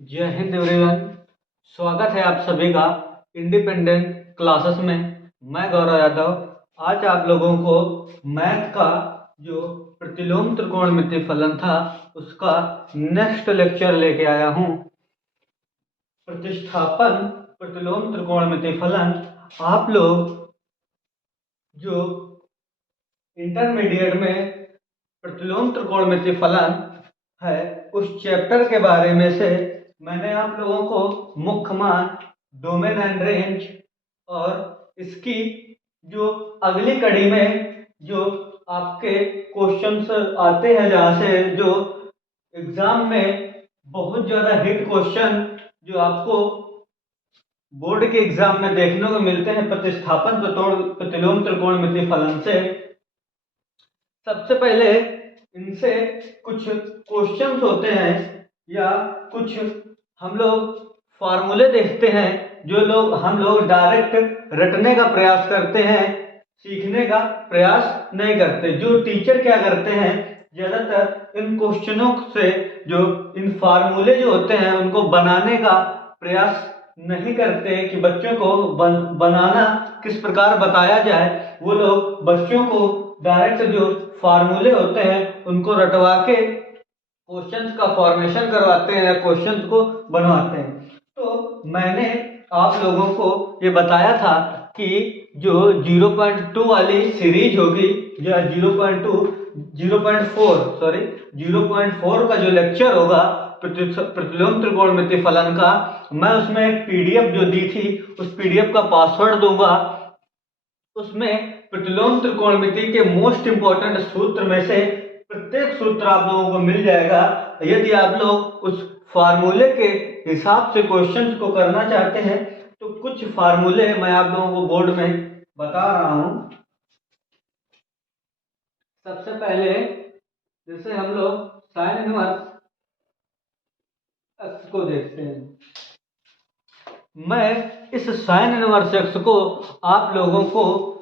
जय हिंद एवरीवन। स्वागत है आप सभी का इंडिपेंडेंट क्लासेस में। मैं गौरव यादव आज आप लोगों को मैथ का जो प्रतिलोम त्रिकोणमिति फलन था उसका नेक्स्ट लेक्चर लेके आया हूँ। प्रतिस्थापन प्रतिलोम त्रिकोणमिति फलन आप लोग जो इंटरमीडिएट में प्रतिलोम त्रिकोणमिति फलन है उस चैप्टर के बारे में से मैंने आप लोगों को मुख्य मान, डोमेन एंड रेंज और इसकी जो अगली कड़ी में जो आपके क्वेश्चंस आते हैं जहाँ से जो एग्जाम में बहुत ज़्यादा हिट क्वेश्चन जो आपको बोर्ड के एग्जाम में देखने को मिलते हैं प्रतिस्थापन प्रतिलोम त्रिकोणमिति फलन से। सबसे पहले इनसे कुछ क्वेश्चंस होते हैं या कुछ हम लोग फार्मूले देखते हैं जो हम लोग डायरेक्ट रटने का प्रयास करते हैं, सीखने का प्रयास नहीं करते। जो टीचर क्या करते हैं ज्यादातर इन क्वेश्चनों से जो इन फार्मूले जो होते हैं उनको बनाने का प्रयास नहीं करते कि बच्चों को बनाना किस प्रकार बताया जाए। वो लोग बच्चों को डायरेक्ट जो फार्मूले होते हैं उनको रटवा के क्वेश्चंस का फॉर्मेशन करवाते हैं या क्वेश्चंस को बनवाते हैं। तो मैंने आप लोगों को ये बताया था कि जो 0.2 वाली सीरीज होगी या 0.4 का जो लेक्चर होगा प्रतिलोम त्रिकोणमिति फलन का, मैं उसमें एक पीडीएफ जो दी थी उस पीडीएफ का पासवर्ड दूंगा। उसमें प्रतिलोम त्रिकोणमिति के मोस्ट इंपॉर्टेंट सूत्र में से प्रत्येक सूत्र आप लोगों को मिल जाएगा। यदि आप लोग उस फार्मूले के हिसाब से क्वेश्चंस को करना चाहते हैं तो कुछ फार्मूले मैं आप लोगों को बोर्ड में बता रहा हूं। सबसे पहले जैसे हम लोग साइन इनवर्स एक्स को देखते हैं, मैं इस साइन इनवर्स एक्स को आप लोगों को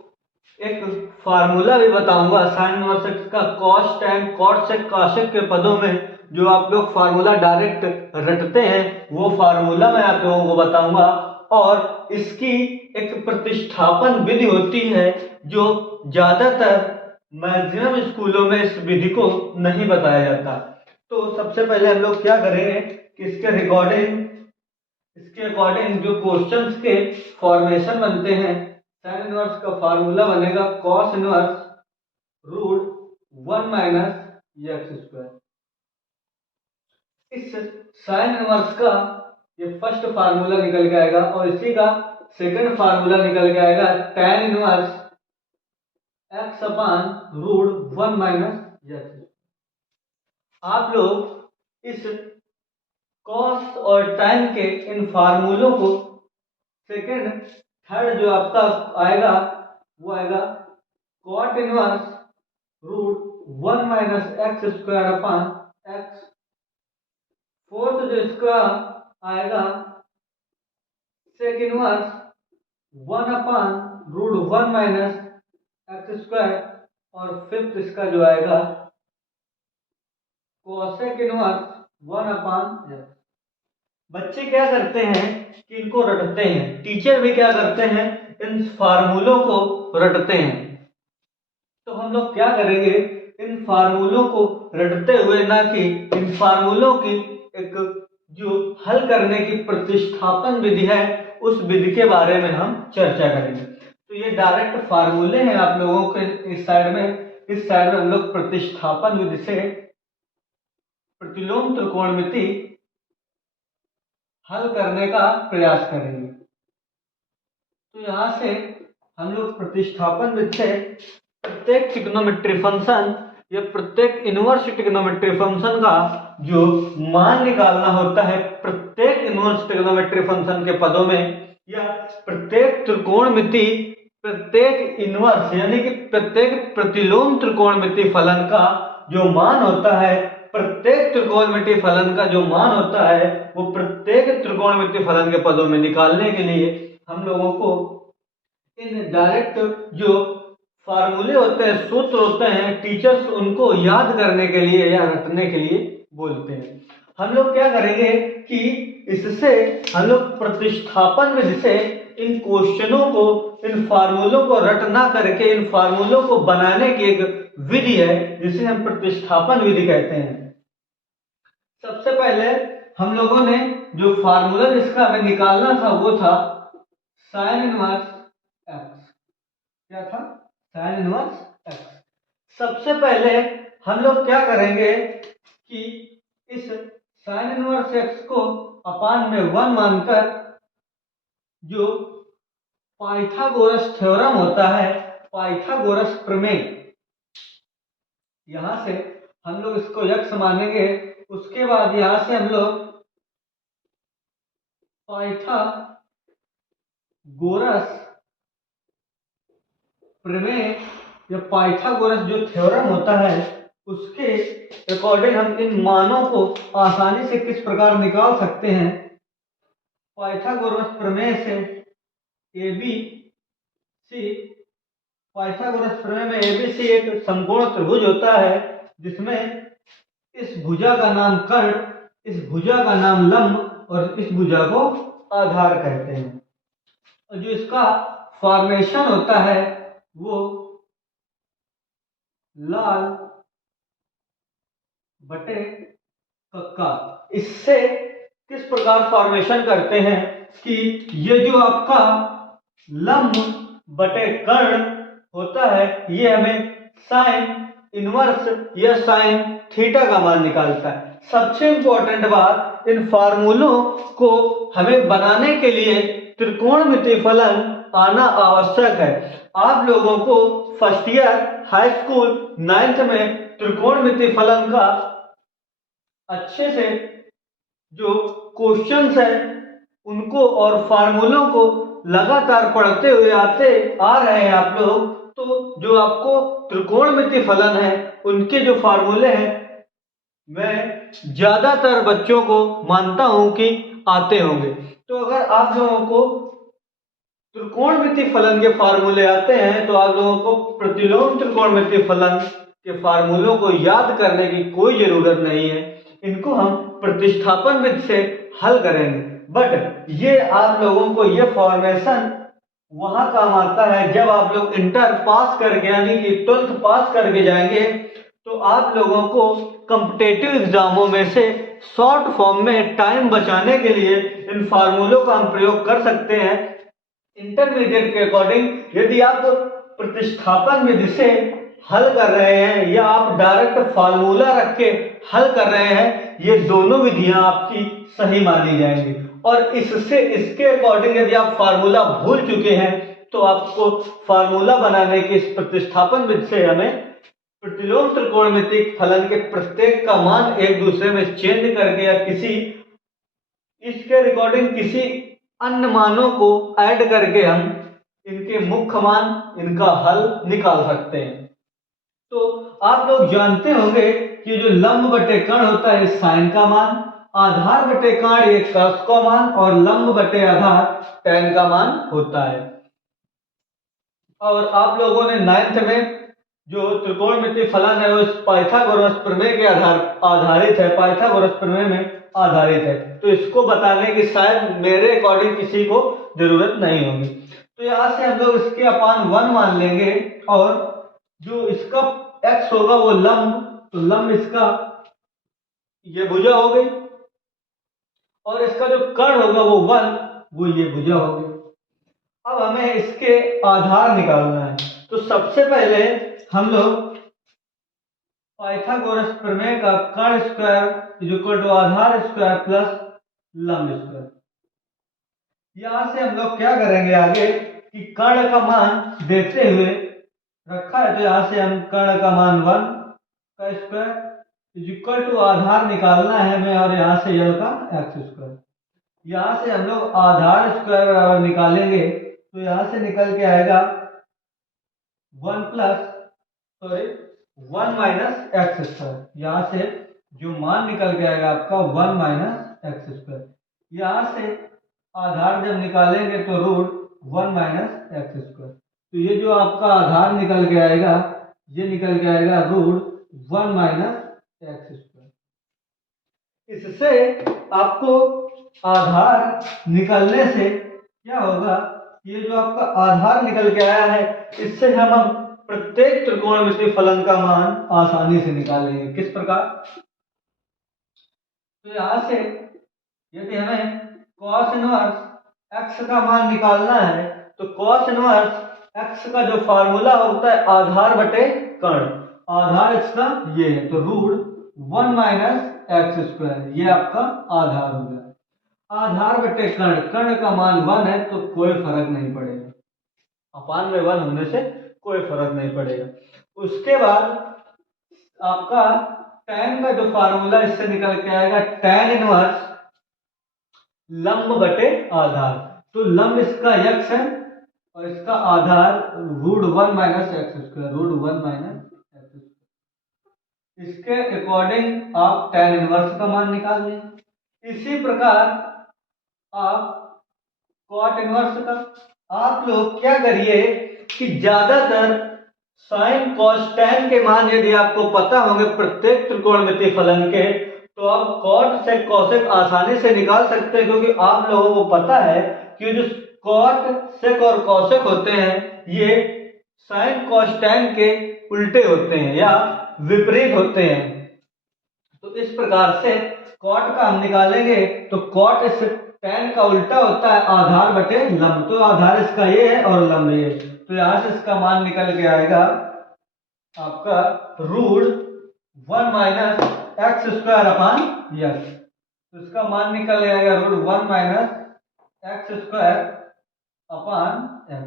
एक फार्मूला भी बताऊंगा साइन इनवर्स एक्स का। कॉस टैन कॉट सेक कासेक के पदों में जो आप लोग फार्मूला डायरेक्ट रटते हैं वो फार्मूला मैं आप लोगों को बताऊंगा। और इसकी एक प्रतिस्थापन विधि होती है जो ज्यादातर मैक्सिमम स्कूलों में इस विधि को नहीं बताया जाता। तो सबसे पहले हम लोग क्या करेंगे कि इसके अकॉर्डिंग जो क्वेश्चंस के फॉर्मेशन बनते हैं, साइन इनवर्स का फार्मूला बनेगा cos inverse root 1 minus x square. इस साइन इनवर्स का ये फर्स्ट फार्मूला निकल के आएगा और इसी का सेकंड फार्मूला निकल के आएगा tan inverse x upon root 1 minus x. आप लोग इस कॉस और tan के इन फार्मूलों को सेकंड थर्ड जो आपका आएगा वो आएगा cot inverse root 1 minus x square upon x. Fourth जो इसका आएगा sec inverse 1 upon root 1 minus x square. और फिफ्थ इसका जो आएगा कोसेक इनवर्स 1 अपान एक्स। बच्चे क्या करते हैं कि इनको रटते हैं, टीचर भी क्या करते हैं इन फार्मूलों को रटते हैं। तो हम लोग क्या करेंगे इन फार्मूलों को रटते हुए ना कि इन फार्मूलों की एक जो हल करने की प्रतिस्थापन विधि है उस विधि के बारे में हम चर्चा करेंगे। तो ये डायरेक्ट फार्मूले हैं आप लोगों के इस साइड में हम लोग प्रतिस्थापन विधि से प्रतिलोम त्रिकोणमिति हल करने का प्रयास करेंगे। तो यहां से हम लोग प्रतिस्थापन विधि से प्रत्येक ट्रिग्नोमेट्री फंक्शन या प्रत्येक इनवर्स ट्रिग्नोमेट्री फंक्शन का जो मान निकालना होता है प्रत्येक इनवर्स ट्रिग्नोमेट्री फंक्शन के पदों में, या प्रत्येक त्रिकोणमिति प्रत्येक इनवर्स यानी कि प्रत्येक प्रतिलोम त्रिकोणमिति फलन का जो मान होता है, प्रत्येक त्रिकोणमिति फलन का जो मान होता है वो प्रत्येक त्रिकोणमिति फलन के पदों में निकालने के लिए हम लोगों को इन डायरेक्ट जो फार्मूले होते हैं, सूत्र होते हैं, टीचर्स उनको याद करने के लिए या रटने के लिए बोलते हैं। हम लोग क्या करेंगे कि इससे हम लोग प्रतिस्थापन विधि से इन क्वेश्चनों को, इन फार्मूलों को रट ना करके इन फार्मूलों को बनाने की एक विधि है जिसे हम प्रतिस्थापन विधि कहते हैं। सबसे पहले हम लोगों ने जो फार्मूला जिसका हमें निकालना था वो था साइन इनवर्स एक्स। क्या था? Sine inverse x. सबसे पहले हम लोग क्या करेंगे कि इस साइन इनवर्स एक्स को अपान में 1 मानकर जो पाइथागोरस थ्योरम होता है, पाइथागोरस प्रमेय, यहां से हम लोग इसको यक्स मानेंगे। उसके बाद यहां से हम लोग पाइथागोरस प्रमेय या पाइथागोरस जो थ्योरम होता है उसके अकॉर्डिंग हम इन मानों को आसानी से किस प्रकार निकाल सकते हैं। पाइथागोरस प्रमेय से ABC, पाइथागोरस प्रमेय में ABC एक समकोण त्रिभुज होता है जिसमें इस भुजा का नाम कर्ण, इस भुजा का नाम लंब और इस भुजा को आधार कहते हैं। और जो इसका फॉर्मेशन होता है वो लाल बटे कक्का। इससे किस प्रकार फॉर्मेशन करते हैं कि ये जो आपका लंब बटे कर्ण होता है ये हमें साइन इनवर्स या साइन थीटा का मान निकालता है। सबसे इंपॉर्टेंट बात, इन फार्मूलों को हमें बनाने के लिए त्रिकोणमितीय फलन आना आवश्यक है। आप लोगों को first year high school 9th में त्रिकोणमितीय फलन का अच्छे से जो क्वेश्चंस है उनको और फार्मूलों को लगातार पढ़ते हुए आ रहे हैं आप लोग, तो जो आपको त्रिकोणमितीय फलन है उनके जो फार्मूले हैं मैं ज्यादातर बच्चों को मानता हूं कि आते होंगे। तो अगर आप लोगों को त्रिकोणमितीय फलन के फार्मूले आते हैं तो आप लोगों को प्रतिलोम त्रिकोणमितीय फलन के फार्मूलों को याद करने की कोई जरूरत नहीं है। इनको हम प्रतिस्थापन विधि से हल करेंगे। बट ये आप लोगों को ये फॉर्मेशन वहां काम आता है जब आप लोग इंटर पास करके यानी कि 12th पास करके जाएंगे तो आप लोगों को कॉम्पिटिटिव एग्जामों में से शॉर्ट फॉर्म में टाइम बचाने के लिए इन फार्मूलों का हम प्रयोग कर सकते हैं। इंटरमीडिएट के अकॉर्डिंग यदि आप प्रतिस्थापन विधि से हल कर रहे हैं या आप डायरेक्ट फार्मूला रख के हल कर रहे हैं, ये दोनों विधियां आपकी सही मानी जाएंगी। और इससे इसके अकॉर्डिंग यदि आप फार्मूला भूल चुके हैं तो आपको फार्मूला बनाने की इस प्रतिस्थापन विधि से हमें प्रतिलोम त्रिकोणमितीय फलन के प्रत्येक का मान एक दूसरे में चेंज करके या किसी इसके रिकॉर्डिंग किसी अन्य मानों को ऐड करके हम इनके मुख्य मान, इनका हल निकाल सकते हैं। तो आप लोग जानते होंगे कि जो लंब बटे कर्ण होता है साइन का मान, आधार बटे कर्ण ये कॉस का मान और लंब बटे आधार tan का मान होता है। और आप लोगों ने 9th में जो त्रिकोणमितीय फलन है वो इस पाइथागोरस प्रमेय के आधारित है, पाइथागोरस प्रमेय में आधारित है। तो इसको बताने की शायद मेरे अकॉर्डिंग किसी को जरूरत नहीं होगी। तो यहां से हम लोग इसके अपान 1 मान लेंगे और जो इसका x होगा वो लंब, तो लंब इसका ये भुजा हो गई और इसका जो कर्ण होगा वो 1, वो ये भुजा हो गई। अब हमें इसके आधार निकालना है। तो सबसे पहले हम लोग पाइथागोरस प्रमेय का कर्ण स्क्वायर इक्वल टू आधार स्क्वायर प्लस लंब स्क्वायर, यहां से हम लोग क्या करेंगे आगे कि कर्ण का मान देते हुए रखा है तो यहां से हम कर्ण का मान 1 का स्क्वायर इक्वल टू आधार निकालना है हमें और यहां से यल का एक्स स्क्वायर। यहां से हम लोग आधार स्क्वायर बराबर निकालेंगे तो यहां से निकल के आएगा 1 माइनस एक्स स्क्वायर। यहां से जो मान निकल के आएगा आपका 1 माइनस एक्स स्क्वायर। यहां से आधार जब निकालेंगे तो रूट 1 माइनस एक्स स्क्वायर। तो ये जो आपका आधार निकल के आएगा ये निकल के आएगा रूट 1 माइनस एक्स स्क्वायर। इससे आपको आधार निकलने से क्या होगा, ये जो आपका आधार निकल के आया है, इससे हम अब प्रत्येक त्रिकोणमितीय फलन का मान आसानी से निकालेंगे। किस प्रकार? तो यहां से यदि हमें cos इनवर्स x का मान निकालना है तो cos इनवर्स x का जो फार्मूला होता है आधार बटे कर्ण, आधार इसका ये है तो √1 - x², ये आपका आधार हो गया। आधार बटे कर्ण, कर्ण का मान 1 है तो कोई फर्क नहीं पड़ेगा, अपान में 1 होने से कोई फर्क नहीं पड़ेगा। उसके बाद आपका tan का जो फार्मूला इससे निकल के आएगा tan इनवर्स लंब बटे आधार, तो लंब इसका x है और इसका आधार √1 - x², √1 - x²। इसके अकॉर्डिंग आप tan इनवर्स का मान निकाल लें। इसी प्रकार आप cot इनवर्स का, आप लोग क्या करिए कि ज्यादातर sin cos tan के मान यदि आपको पता होंगे प्रत्येक त्रिकोणमितीय फलन के, तो आप cot sec cosec आसानी से निकाल सकते हैं, क्योंकि आप लोगों को पता है कि जो cot sec और cosec होते हैं ये sin cos tan के उल्टे होते हैं या विपरीत होते हैं। तो इस प्रकार से cot का हम निकालेंगे तो cot इस tan का उल्टा होता है आधार बटे लंब, तो आधार इसका ये है और लंब ये, तो यहां से इसका मान निकल के आएगा आपका √1 - x² अपान x, तो इसका मान निकल आएगा √1 - x² अपान x।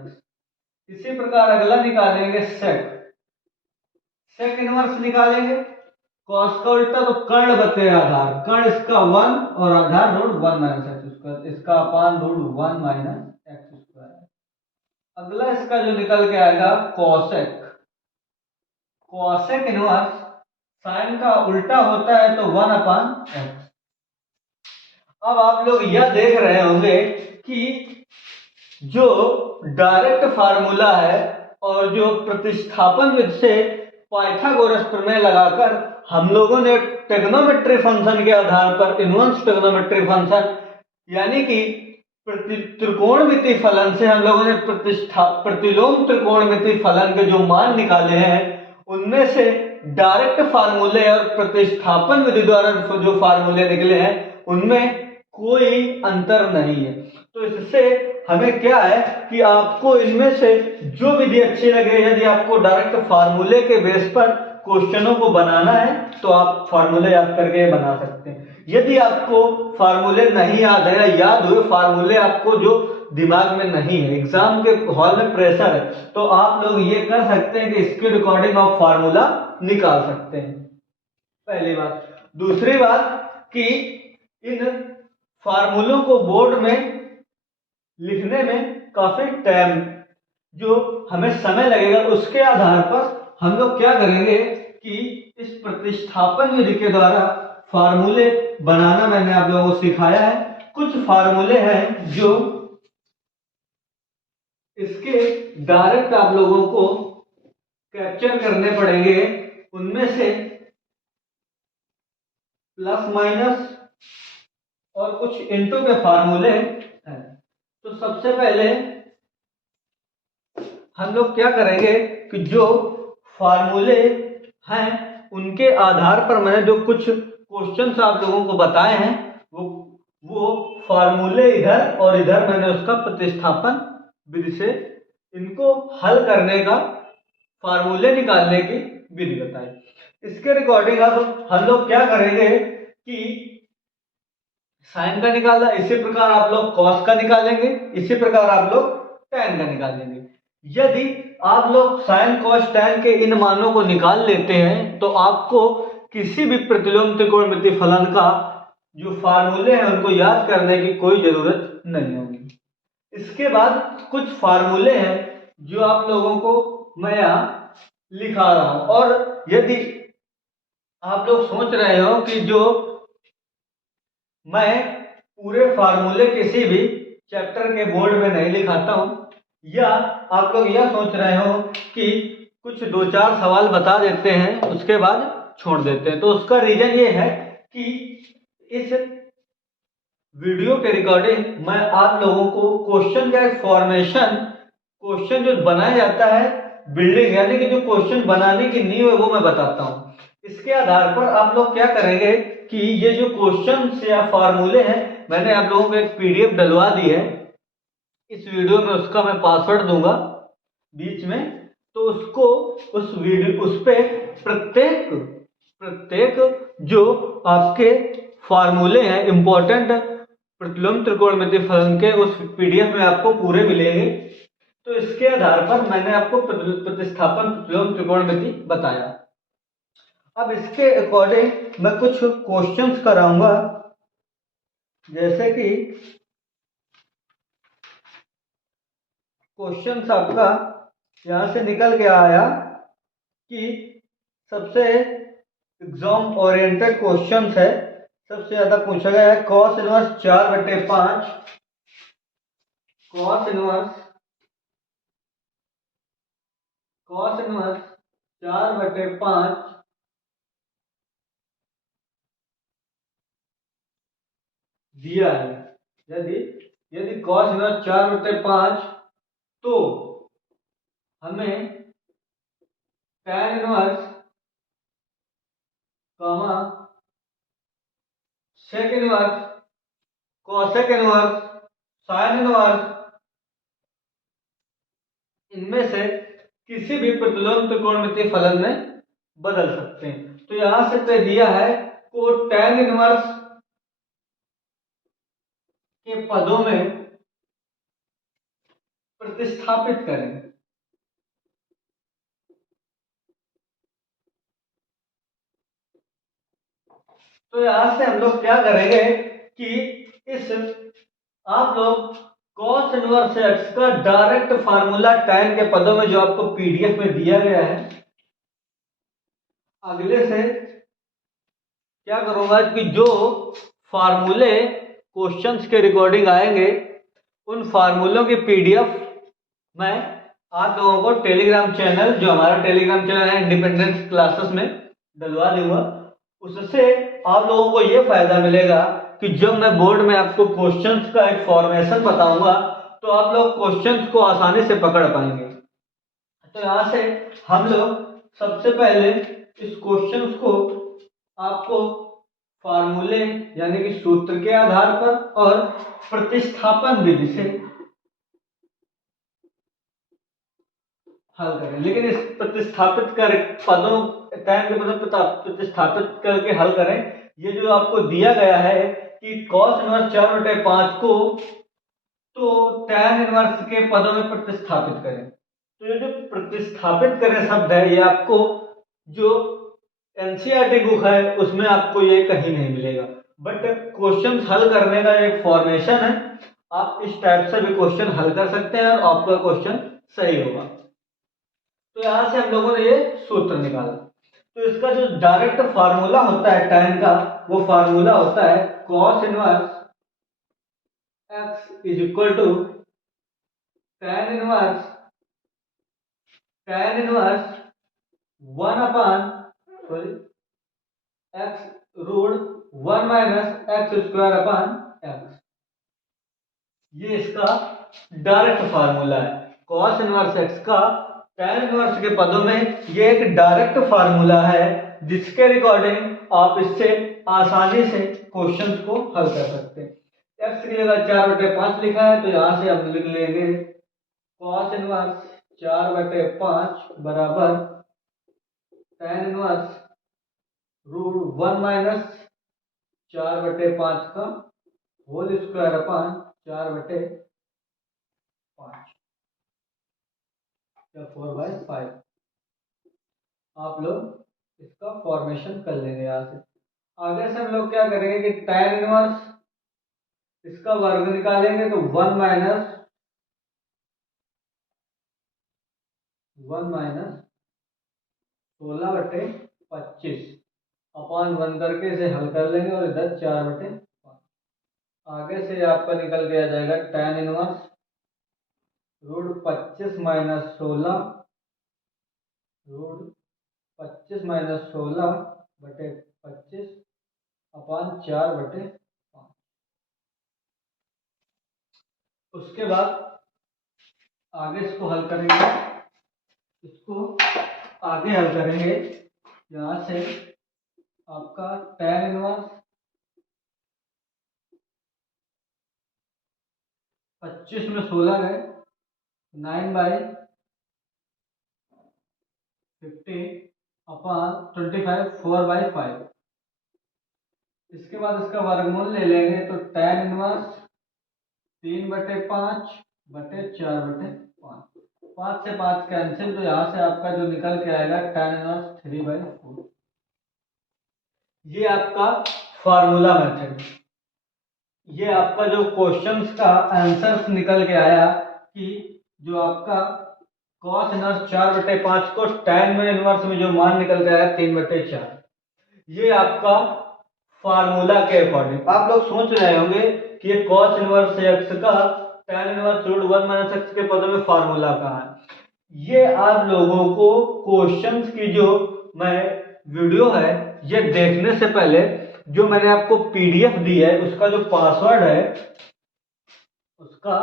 इसी प्रकार अगला निकालेंगे सेक इनवर्स निकालेंगे, cos का उल्टा तो कर्ण बटे आधार, कर्ण इसका 1 और आधार √1 - x², इसका अपान √1 - x²। अगला इसका जो निकल के आएगा कॉसेक इनवर्स साइन का उल्टा होता है तो 1 अपान x। अब आप लोग यह देख रहे होंगे कि जो डायरेक्ट फार्मूला है और जो प्रतिस्थापन विधि से पाइथागोरस प्रमेय लगाकर हम लोगों ने ट्रिग्नोमेट्री फंक्शन के आधार पर इनवर्स ट्रिग्नोमेट्री फंक्शन यानी कि त्रिकोणमितीय फलन से हम लोगों ने प्रतिलोम त्रिकोणमितीय फलन के जो मान निकाले हैं उनमें से डायरेक्ट फार्मूले और प्रतिस्थापन विधि द्वारा जो फार्मूले निकले हैं उनमें कोई अंतर नहीं है। तो इससे हमें क्या है कि आपको इनमें से जो विधि अच्छी लगे, यदि आपको डायरेक्ट फार्मूले के बेस पर क्वेश्चनों को बनाना है तो आप फार्मूले याद करके बना सकते हैं। यदि आपको फार्मूले नहीं याद है या याद हुए फार्मूले आपको जो दिमाग में नहीं है, एग्जाम के हॉल में प्रेशर है, तो आप लोग ये कर सकते हैं कि इसके रिकॉर्डिंग ऑफ फार्मूला निकाल सकते हैं, पहली बात। दूसरी बात कि इन फार्मूलों को बोर्ड में लिखने में काफी टाइम जो हमें समय लगेगा, उसके आधार पर हम लोग क्या करेंगे कि इस प्रतिस्थापन विधि के द्वारा फार्मूले बनाना मैंने आप लोगों को सिखाया है। कुछ फार्मूले हैं जो इसके डायरेक्ट आप लोगों को कैप्चर करने पड़ेंगे, उनमें से प्लस माइनस और कुछ इनटू के फार्मूले हैं। तो सबसे पहले हम लोग क्या करेंगे कि जो फार्मूले हैं उनके आधार पर मैंने जो कुछ क्वेश्चंस आप लोगों को बताए हैं वो फार्मूले इधर और इधर मैंने उसका प्रतिस्थापन विधि से इनको हल करने का, फार्मूले निकालने की विधि बताई। इसके रिकॉर्डिंग अब हम लोग क्या करेंगे कि साइन का निकाला, इसी प्रकार आप लोग कॉस का निकालेंगे, इसी प्रकार आप लोग टैन का निकालेंगे। यदि आप लोग साइन कॉस टैन के इन मानों को निकाल लेते हैं तो आपको किसी भी प्रतिलोम त्रिकोणमितीय फलन का जो फार्मूले हैं उनको याद करने की कोई जरूरत नहीं होगी। इसके बाद कुछ फार्मूले हैं जो आप लोगों को मैं यहाँ लिखा रहा हूं, और यदि आप लोग सोच रहे हो कि जो मैं पूरे फार्मूले किसी भी चैप्टर के बोर्ड में नहीं लिखाता हूं, या आप लोग यह सोच रहे हो कि कुछ 2-4 सवाल बता देते हैं उसके बाद छोड़ देते हैं, तो उसका रीजन ये है कि इस वीडियो के रिकॉर्डिंग मैं आप लोगों को क्वेश्चन का एक फॉर्मेशन, क्वेश्चन जो बनाया जाता है, बिल्डिंग यानी कि जो क्वेश्चन बनाने की नींव है वो मैं बताता हूँ। इसके आधार पर आप लोग क्या करेंगे कि ये जो क्वेश्चन या फॉर्मूले हैं, मैंने आप लोगों को एक पीडीएफ डलवा दी है इस वीडियो में, उसका मैं पासवर्ड दूंगा बीच में, तो उसको उस वीडियो उस पे प्रत्येक प्रत्येक जो आपके फॉर्मूले हैं इंपॉर्टेंट प्रतिलोम त्रिकोणमितीय फलन के, उस पीडीएफ में आपको पूरे मिलेंगे। तो इसके आधार पर मैंने आपको प्रतिस्थापन प्रतिलोम त्रिकोणमिति बताया। अब इसके अकॉर्डिंग मैं कुछ क्वेश्चंस कराऊंगा, जैसे कि क्वेश्चंस आपका यहां से निकल के आया कि सबसे एग्जाम ओरिएंटेड क्वेश्चंस है, सबसे ज्यादा पूछा गया है cos इनवर्स 4/5, cos इनवर्स 4/5 दिया है। यदि यदि cos इनवर्स 4/5, तो हमें tan inverse comma sec inverse cosec inverse sin inverse, इनमें से किसी भी प्रतिलोम त्रिकोणमितीय फलन में बदल सकते हैं। तो यहां से पे दिया है को tan इनवर्स के पदों में प्रतिस्थापित करें। तो यहां से हम लोग क्या करेंगे कि इस आप लोग cos इनवर्स x का डायरेक्ट फार्मूला tan के पदों में जो आपको पीडीएफ में दिया गया है, अगले से क्या करूंगा कि जो फार्मूले क्वेश्चंस के रिकॉर्डिंग आएंगे, उन फार्मूलों की पीडीएफ मैं आप लोगों को टेलीग्राम चैनल, जो हमारा टेलीग्राम चैनल है इंडिपेंडेंस क्लासेस में, डलवा दूंगा। उससे आप लोगों को ये फायदा मिलेगा कि जब मैं बोर्ड में आपको क्वेश्चंस का एक फॉर्मेशन बताऊंगा, तो आप लोग क्वेश्चंस को आसानी से पकड़ पाएंगे। तो यहां से हम लोग सबसे पहले इस क्वेश्चंस को आपको फार्मूले यानी कि सूत्र के आधार पर और प्रतिस्थापन विधि से हल करें। लेकिन इस प्रतिस्थापित कर पदों tan के पदों प्रतिस्थापित करके हल करें। ये जो आपको दिया गया है कि cos इनवर्स 4/5 को तो tan इनवर्स के पदों में प्रतिस्थापित करें। तो ये जो प्रतिस्थापित करें शब्द है, ये आपको जो एनसीईआरटी बुक है उसमें आपको ये कहीं नहीं मिलेगा, बट क्वेश्चन हल करने का एक फॉर्मेशन है। आप इस टाइप से भी क्वेश्चन हल कर सकते हैं और आपका क्वेश्चन सही होगा। तो यहां से हम लोगों ने ये सूत्र निकाला। तो इसका जो डायरेक्ट फार्मूला होता है tan का, वो फार्मूला होता है cos inverse x is equal to tan inverse 1/x√1 - x² ये इसका डायरेक्ट फार्मूला है। cos इनवर्स x का tan इनवर्स के पदों में ये एक डायरेक्ट फार्मूला है, जिसके रिकॉर्डिंग आप इससे आसानी से क्वेश्चंस को हल कर सकते हैं। x की जगह 4/5 लिखा है, तो यहां से हम लिख लेंगे cos इनवर्स 4/5 बराबर tan इनवर्स √1 - 4/5 का होल स्क्वायर अपॉन 4/5 या 4/5। आप लोग इसका फॉर्मेशन कर लेंगे। यहां से आगे से हम लोग क्या करेंगे कि tan इनवर्स इसका वर्ग निकालेंगे, तो 1 - 16/25 अपॉन 1 करके इसे हल कर लेंगे, और इधर 4/5 आगे से आपका निकल के आ जाएगा tan इनवर्स √25 - 16 √25 - 16/25 अपान 4/5। उसके बाद आगे इसको हल करेंगे, इसको आगे हल करेंगे। यहाँ से आपका tan इनवर्स 25 में 16 गए, 9/50 अपान 25 4/5। इसके बाद इसका वर्गमूल ले लेंगे तो tan इनवर्स 3/5/4/5। 5 से 5 कैंसिल, तो यहाँ से आपका जो निकल के आएगा tan इनवर्स 3/4। ये आपका फार्मूला मेथड, ये आपका जो क्वेश्चंस का आंसर निकल के आया कि जो आपका cos इनवर्स 4/5 को tan में इनवर्स में जो मान निकल के आया 3/4। ये आपका फार्मूला के अकॉर्डिंग आप लोग सोच रहे होंगे कि ये cos इनवर्स x का tan इनवर्स √1 - x के पदों में फार्मूला कहाँ है। ये आप लोगों को क्वेश्चंस की जो मैं वीडियो है ये देखने से पहले जो मैंने आपको पीडीएफ दी है उसका जो पासवर्ड है, उसका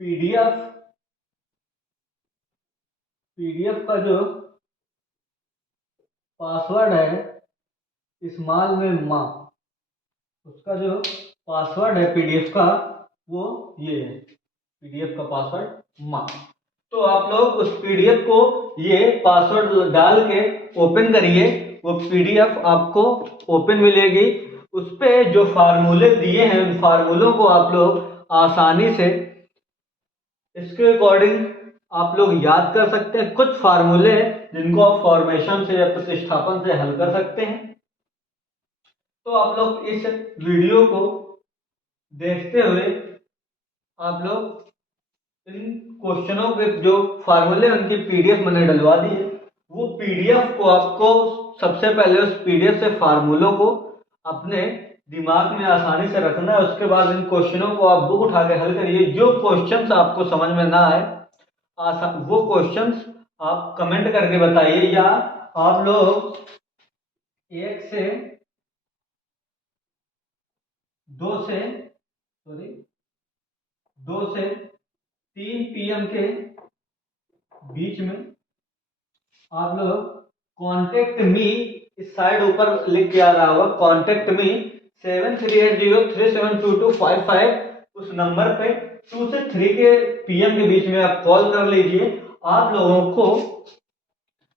पीडीएफ का जो पासवर्ड है स्मॉल में माँ, उसका जो पासवर्ड है पीडीएफ का वो ये है, पीडीएफ का पासवर्ड माँ। तो आप लोग उस पीडीएफ को ये पासवर्ड डाल के ओपन करिए, वो पीडीएफ आपको ओपन मिलेगी। उस पे जो फार्मूले दिए हैं उन फार्मूलों को आप लोग आसानी से इसके अकॉर्डिंग आप लोग याद कर सकते हैं। कुछ फार्मूले जिनको आप फॉर्मेशन से या प्रतिस्थापन से हल कर सकते हैं। तो आप लोग इस वीडियो को देखते हुए आप लोग इन क्वेश्चनों के जो फार्मूले उनकी पीडीएफ मैंने डलवा दी है, वो पीडीएफ को आपको सबसे पहले उस पीडीएफ से फार्मूलों को अपने दिमाग में आसानी से रखना है। उसके बाद इन क्वेश्चनों को आप बुक उठा के हल करिए। जो क्वेश्चंस आपको समझ में ना आए वो क्वेश्चंस आप कमेंट करके बताइए, या आप लोग 2 से 3 PM के बीच में आप लोग कॉन्टेक्ट मी, इस साइड ऊपर लिख के आ रहा होगा कॉन्टेक्ट मी 7380372255, उस नंबर पे 2 से 3 के PM के बीच में आप कॉल कर लीजिए। आप लोगों को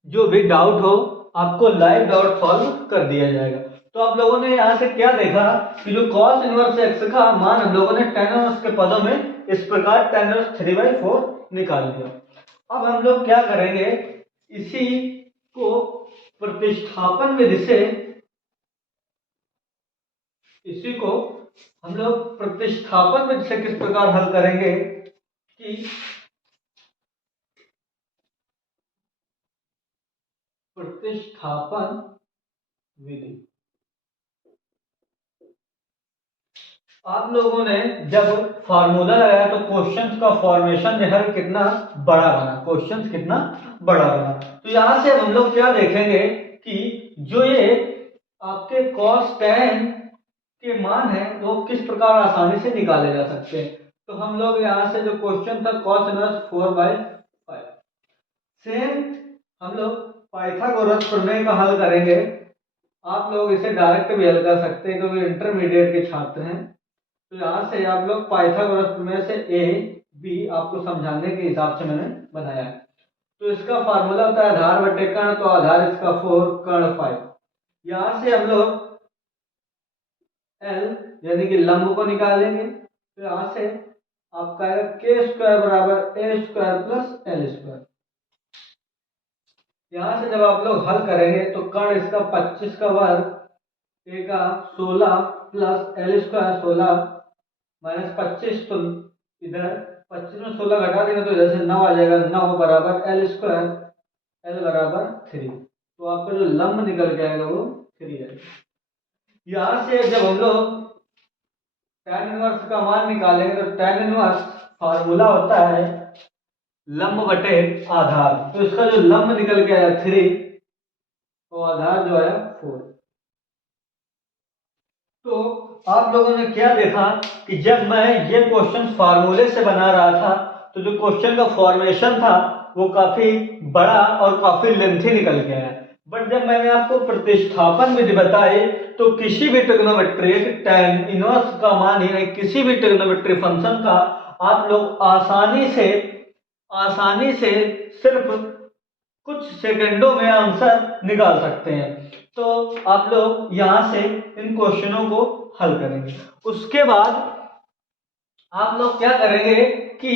जो भी डाउट हो आपको लाइव डाउट सॉल्व कर दिया जाएगा। तो आप लोगों ने यहाँ से क्या देखा कि जो cos इनवर्स x का मान हम लोगों ने tan इनवर्स के पदों में इस प्रकार tan इनवर्स 3/4 निकाल दिया। अब हम लोग क्या करेंगे, इसी को प्रतिस्थापन विधि से, इसी को हम लोग प्रतिस्थापन विधि से किस प्रकार हल करेंगे कि प्रतिस्थापन विधि। आप लोगों ने जब फार्मूला लगाया तो क्वेश्चंस का फॉर्मेशन जो है कितना बड़ा बना, क्वेश्चंस कितना बड़ा बना। तो यहां से हम लोग क्या देखेंगे कि जो ये आपके cos tan के मान है वो किस प्रकार आसानी से निकाले जा सकते हैं। तो हम लोग यहाँ से जो क्वेश्चन था cos इनवर्स 4/5, सेम हम लोग पाइथागोरस प्रमेय का हल करेंगे। आप लोग इसे डायरेक्ट भी हल कर सकते हैं क्योंकि इंटरमीडिएट के छात्र हैं। तो यहाँ से आप लोग पाइथागोरस प्रमेय से ए बी आपको समझाने के हिसाब से मैंने बनाया है। तो इसका फार्मूला होता है आधार बटे कर्ण, तो आधार इसका 4 कर्ण 5। यहाँ से हम लोग एल यानी कि लंब को निकालेंगे। तो यहाँ से आपका आएगा k² बराबर a² प्लस l²। यहाँ से जब आप लोग हल करेंगे तो कर्ण इसका 25 का वर्ग, a का 16 प्लस l² 16 माइनस 25, तो इधर 25 में 16 घटा देंगे तो इधर से 9 आ जाएगा, 9 बराबर l², l बराबर 3। तो आपका जो लंब निकल के आएगा वो 3 है। यहाँ से जब हम लोग tan इनवर्स का मान निकालेंगे तो tan इनवर्स फार्मूला होता है लंब बटे आधार। तो इसका जो लंब निकल के आया 3 और आधार जो है 4। तो आप लोगों ने क्या देखा कि जब मैं ये क्वेश्चन फार्मूले से बना रहा था तो जो क्वेश्चन का फॉर्मेशन था वो काफी बड़ा और काफी लेंथी निकल के आया। बट जब मैंने आपको प्रतिस्थापन विधि बताई तो किसी भी ट्रिग्नोमेट्रिक tan इनवर्स का मान ही किसी भी ट्रिग्नोमेट्री फंक्शन का आप लोग आसानी से सिर्फ कुछ सेकंडों में आंसर निकाल सकते हैं। तो आप लोग यहां से इन क्वेश्चनों को हल करेंगे। उसके बाद आप लोग क्या करेंगे कि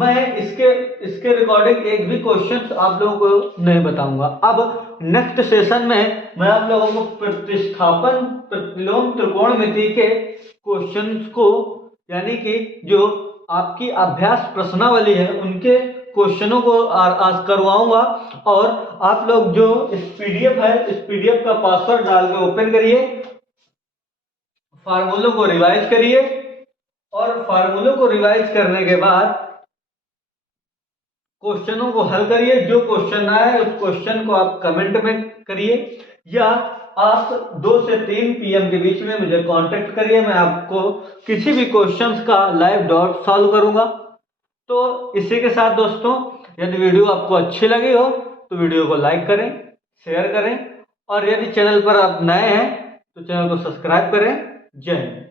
मैं इसके रिकॉर्डिंग एक भी क्वेश्चन आप लोगों को नहीं बताऊंगा। अब नेक्स्ट सेशन में मैं आप लोगों को प्रतिस्थापन प्रतिलोम त्रिकोणमिति के क्वेश्चंस को यानी कि जो आपकी अभ्यास प्रश्नावली है उनके क्वेश्चनों को आज करवाऊंगा। और आप लोग जो इस पीडीएफ है इस पीडीएफ का पासवर्ड डाल के ओपन करिए, फार्मूलों को रिवाइज करिए और फार्मूलों को रिवाइज करने के बाद क्वेश्चनों को हल करिए। जो क्वेश्चन आए उस क्वेश्चन को आप कमेंट में करिए या आप 2 से 3 PM के बीच में मुझे कांटेक्ट करिए, मैं आपको किसी भी क्वेश्चंस का लाइव डाउट सॉल्व करूंगा। तो इसी के साथ दोस्तों, यदि वीडियो आपको अच्छी लगी हो तो वीडियो को लाइक करें, शेयर करें और यदि चैनल पर आप नए हैं तो चैनल को सब्सक्राइब करें। जय हिंद।